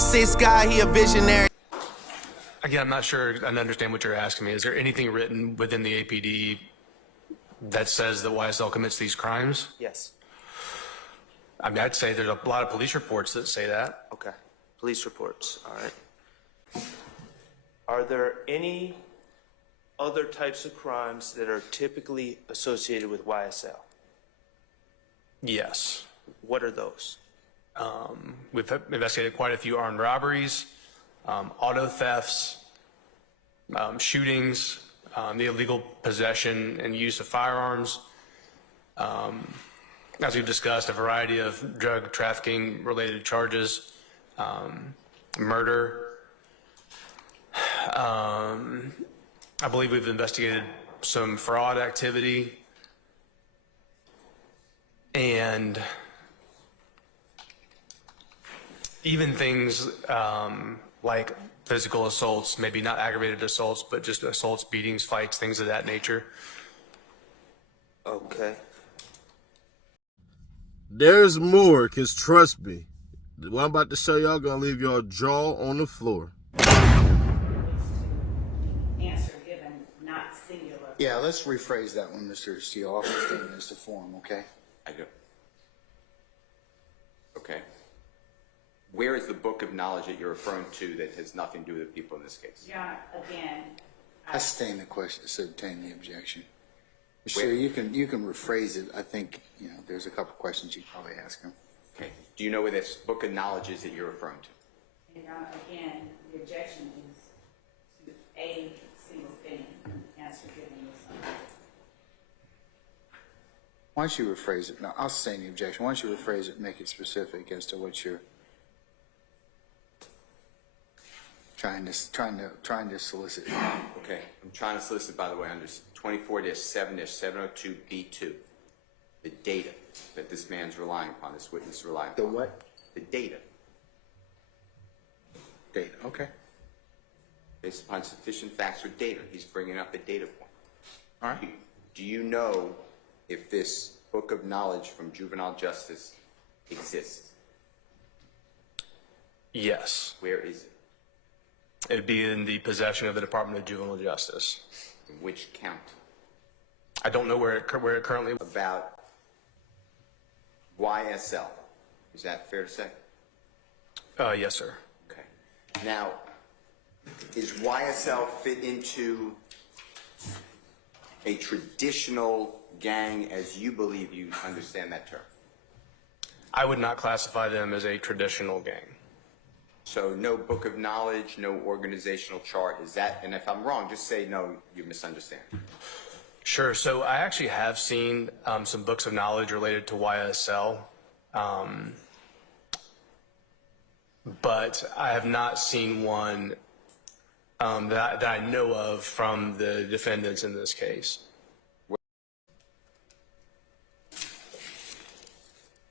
Six guy, he a visionary. Again, I'm not sure I understand what you're asking me. Is there anything written within the APD that says that YSL commits these crimes? Yes. I mean, I'd say there's a lot of police reports that say that. Okay. Police reports. All right. Are there any other types of crimes that are typically associated with YSL? Yes. What are those? We've investigated quite a few armed robberies, auto thefts, shootings, the illegal possession and use of firearms. As we've discussed, a variety of drug trafficking related charges, murder. I believe we've investigated some fraud activity and even things like physical assaults, maybe not aggravated assaults, but just assaults, beatings, fights, things of that nature. Okay. There's more, because trust me, what I'm about to show y'all gonna leave your jaw on the floor. Answer given, not singular. Yeah, let's rephrase that one, Mr. Steele. Officer statement is the form, okay? I do. Okay. Where is the book of knowledge that you're referring to that has nothing to do with the people in this case? Your Honor, again, I sustain the question, sustain the objection. Sure, you can rephrase it. I think, there's a couple questions you'd probably ask him. Okay. Do you know where this book of knowledge is that you're referring to? Your Honor, again, the objection is to a single thing, answer given is Why don't you rephrase it? No, I'll sustain the objection. Why don't you rephrase it and make it specific as to what you're trying to solicit. Okay. I'm trying to solicit, by the way, under 24-7-702B2, the data that this man's relying upon, this witness relying upon. The what? The data. Data, okay. Based upon sufficient facts or data. He's bringing up a data point. All right. Do you know if this book of knowledge from juvenile justice exists? Yes. Where is it? It'd be in the possession of the Department of Juvenile Justice. In which count? I don't know where it currently. About YSL. Is that fair to say? Yes, sir. Okay. Now, is YSL fit into a traditional gang as you believe you understand that term? I would not classify them as a traditional gang. So no book of knowledge, no organizational chart. Is that, and if I'm wrong, just say no, you misunderstand. Sure. So I actually have seen some books of knowledge related to YSL, but I have not seen one that I know of from the defendants in this case.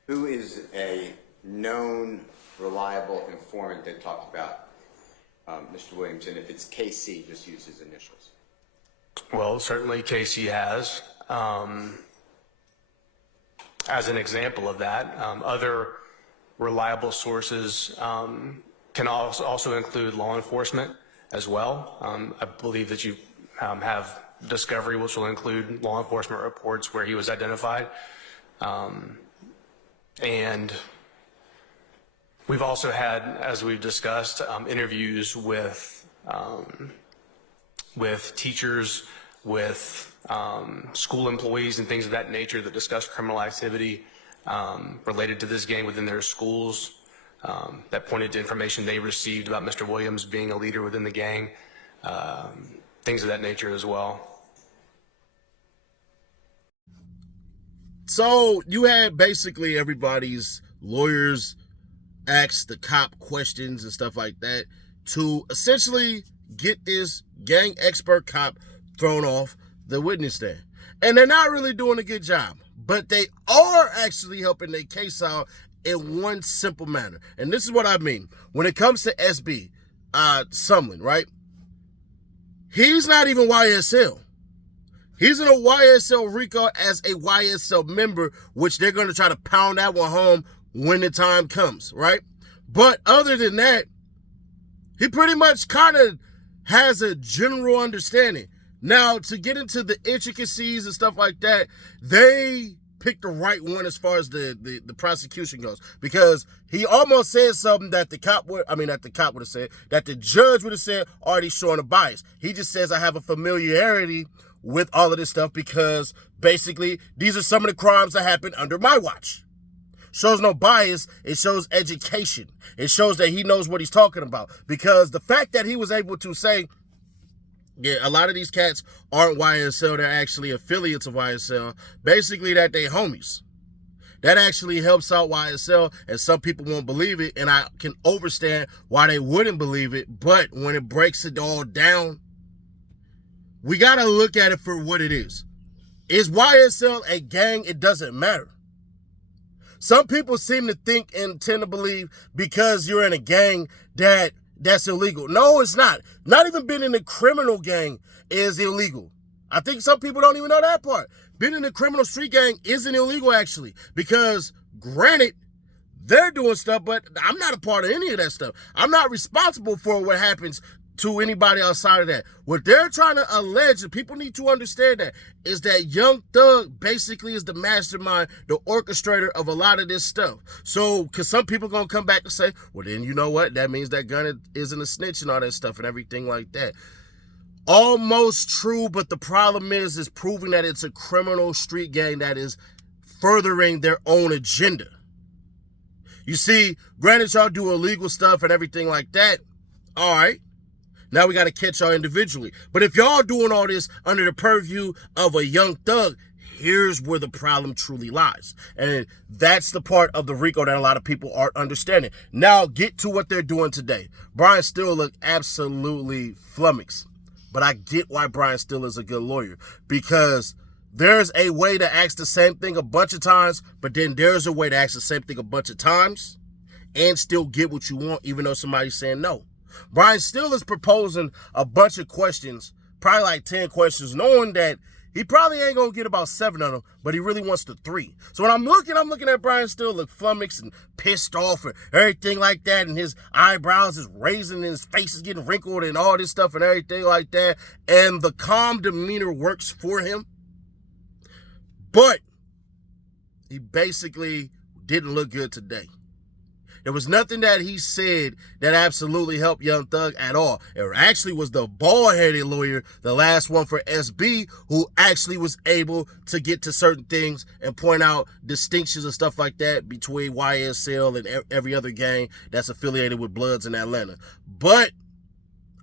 Who is a known, reliable informant that talks about Mr. Williams? And if it's KC, just use his initials. Well, certainly Casey has. As an example of that, other reliable sources can also include law enforcement as well. I believe that you have discovery, which will include law enforcement reports where he was identified. And we've also had, as we've discussed, interviews with teachers, with school employees and things of that nature that discuss criminal activity related to this gang within their schools, that pointed to information they received about Mr. Williams being a leader within the gang, things of that nature as well. So you had basically everybody's lawyers ask the cop questions and stuff like that to essentially get this gang expert cop thrown off the witness stand. And they're not really doing a good job, but they are actually helping their case out in one simple manner. And this is what I mean. When it comes to SB, Sumlin, right? He's not even YSL. He's in a YSL RICO as a YSL member, which they're going to try to pound that one home when the time comes, right? But other than that, He pretty much kind of has a general understanding. Now, to get into the intricacies and stuff like that, they picked the right one as far as the prosecution goes, because he almost said something that the judge would have said, already showing a bias. He just says, I have a familiarity with all of this stuff because basically these are some of the crimes that happened under my watch. Shows no bias. It shows education. It shows that he knows what he's talking about, because the fact that he was able to say, yeah, a lot of these cats aren't YSL, they're actually affiliates of YSL, basically that they homies. That actually helps out YSL, and some people won't believe it, and I can understand why they wouldn't believe it, but when it breaks it all down, we got to look at it for what it is. Is YSL a gang? It doesn't matter. Some people seem to think and tend to believe because you're in a gang that's illegal. No, it's not. Not even being in a criminal gang is illegal. I think some people don't even know that part. Being in a criminal street gang isn't illegal, actually, because granted, they're doing stuff, but I'm not a part of any of that stuff. I'm not responsible for what happens to anybody outside of that. What they're trying to allege, and people need to understand that, is that Young Thug basically is the mastermind, the orchestrator of a lot of this stuff. So, because some people going to come back and say, well, then you know what? That means that Gunna isn't a snitch and all that stuff and everything like that. Almost true, but the problem is proving that it's a criminal street gang that is furthering their own agenda. You see, granted, y'all do illegal stuff and everything like that. All right. Now we got to catch y'all individually. But if y'all doing all this under the purview of a Young Thug, here's where the problem truly lies. And that's the part of the RICO that a lot of people aren't understanding. Now get to what they're doing today. Brian Still looked absolutely flummoxed. But I get why Brian Still is a good lawyer. Because there's a way to ask the same thing a bunch of times, but then there's a way to ask the same thing a bunch of times and still get what you want, even though somebody's saying no. Brian Still is proposing a bunch of questions, probably like 10 questions, knowing that he probably ain't going to get about 7 of them, but he really wants the 3. So when I'm looking at Brian Still look flummoxed and pissed off and everything like that, and his eyebrows is raising and his face is getting wrinkled and all this stuff and everything like that, and the calm demeanor works for him. But he basically didn't look good today. There was nothing that he said that absolutely helped Young Thug at all. It actually was the bald-headed lawyer, the last one for SB, who actually was able to get to certain things and point out distinctions and stuff like that between YSL and every other gang that's affiliated with Bloods in Atlanta. But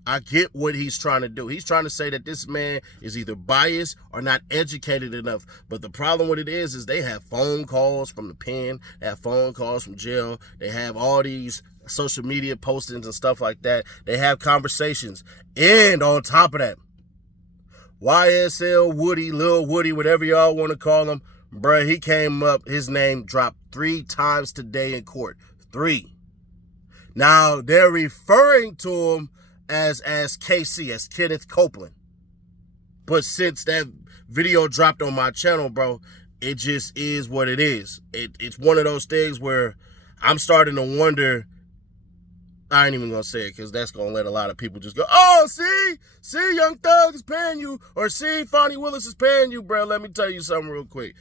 I get what he's trying to do. He's trying to say that this man is either biased or not educated enough. But the problem with it is they have phone calls from the pen, they have phone calls from jail, they have all these social media postings and stuff like that. They have conversations. And on top of that, YSL Woody, Lil Woody, whatever y'all want to call him, bruh, he came up, his name dropped 3 times today in court. 3. Now, they're referring to him as KC, as Kenneth Copeland. But since that video dropped on my channel, bro, it just is what it is. It's one of those things where I'm starting to wonder. I ain't even gonna say it because that's gonna let a lot of people just go, oh, see, Young Thug is paying you, or see, Fonnie Willis is paying you, bro. Let me tell you something real quick.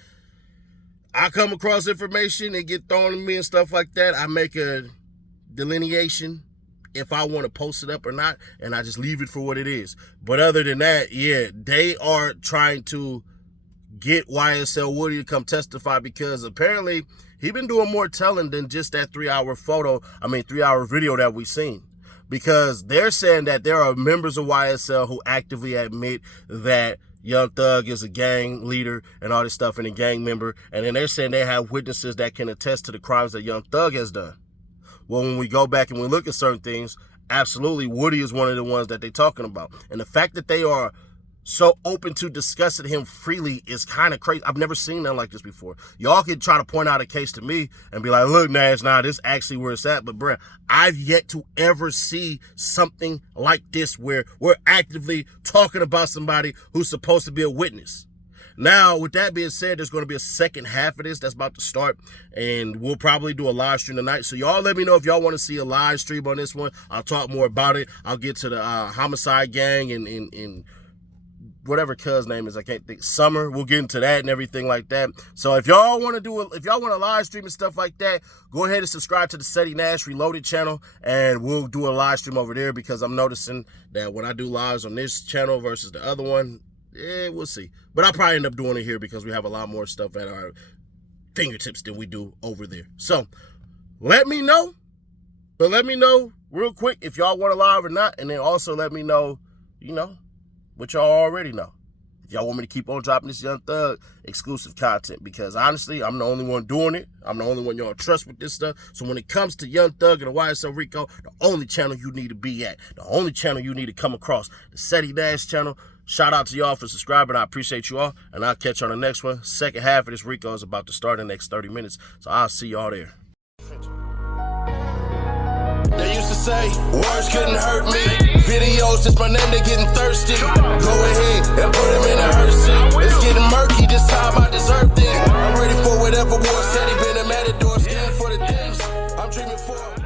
I come across information, it get thrown at me and stuff like that. I make a delineation if I want to post it up or not, and I just leave it for what it is. But other than that, yeah, they are trying to get YSL Woody to come testify, because apparently he been doing more telling than just that 3-hour video that we seen. Because they're saying that there are members of YSL who actively admit that Young Thug is a gang leader and all this stuff, and a gang member, and then they're saying they have witnesses that can attest to the crimes that Young Thug has done. Well, when we go back and we look at certain things, absolutely, Woody is one of the ones that they're talking about. And the fact that they are so open to discussing him freely is kind of crazy. I've never seen nothing like this before. Y'all can try to point out a case to me and be like, look, Nash, nah, this actually where it's at. But, bruh, I've yet to ever see something like this where we're actively talking about somebody who's supposed to be a witness. Now, with that being said, there's going to be a second half of this that's about to start, and we'll probably do a live stream tonight. So y'all let me know if y'all want to see a live stream on this one. I'll talk more about it. I'll get to the homicide gang and whatever cuz name is, I can't think, Summer. We'll get into that and everything like that. So if y'all want to live stream and stuff like that, go ahead and subscribe to the Seti Nash Reloaded channel, and we'll do a live stream over there, because I'm noticing that when I do lives on this channel versus the other one, we'll see. But I'll probably end up doing it here because we have a lot more stuff at our fingertips than we do over there. So let me know. But let me know real quick if y'all want to live or not, and then also let me know, what y'all already know. If y'all want me to keep on dropping this Young Thug exclusive content, because honestly, I'm the only one doing it. I'm the only one y'all trust with this stuff. So when it comes to Young Thug and the YSL Rico, the only channel you need to be at, the only channel you need to come across, the Seti Nash channel. Shout out to y'all for subscribing. I appreciate you all, and I'll catch you on the next one. Second half of this Rico is about to start in the next 30 minutes, so I'll see y'all there. They used to say, words couldn't hurt me. Videos, just my name, they getting thirsty. Go ahead and put him in a hearse. It's getting murky, this time I deserve this. I'm ready for whatever war said. He been a matador, skin for the things I'm dreaming for.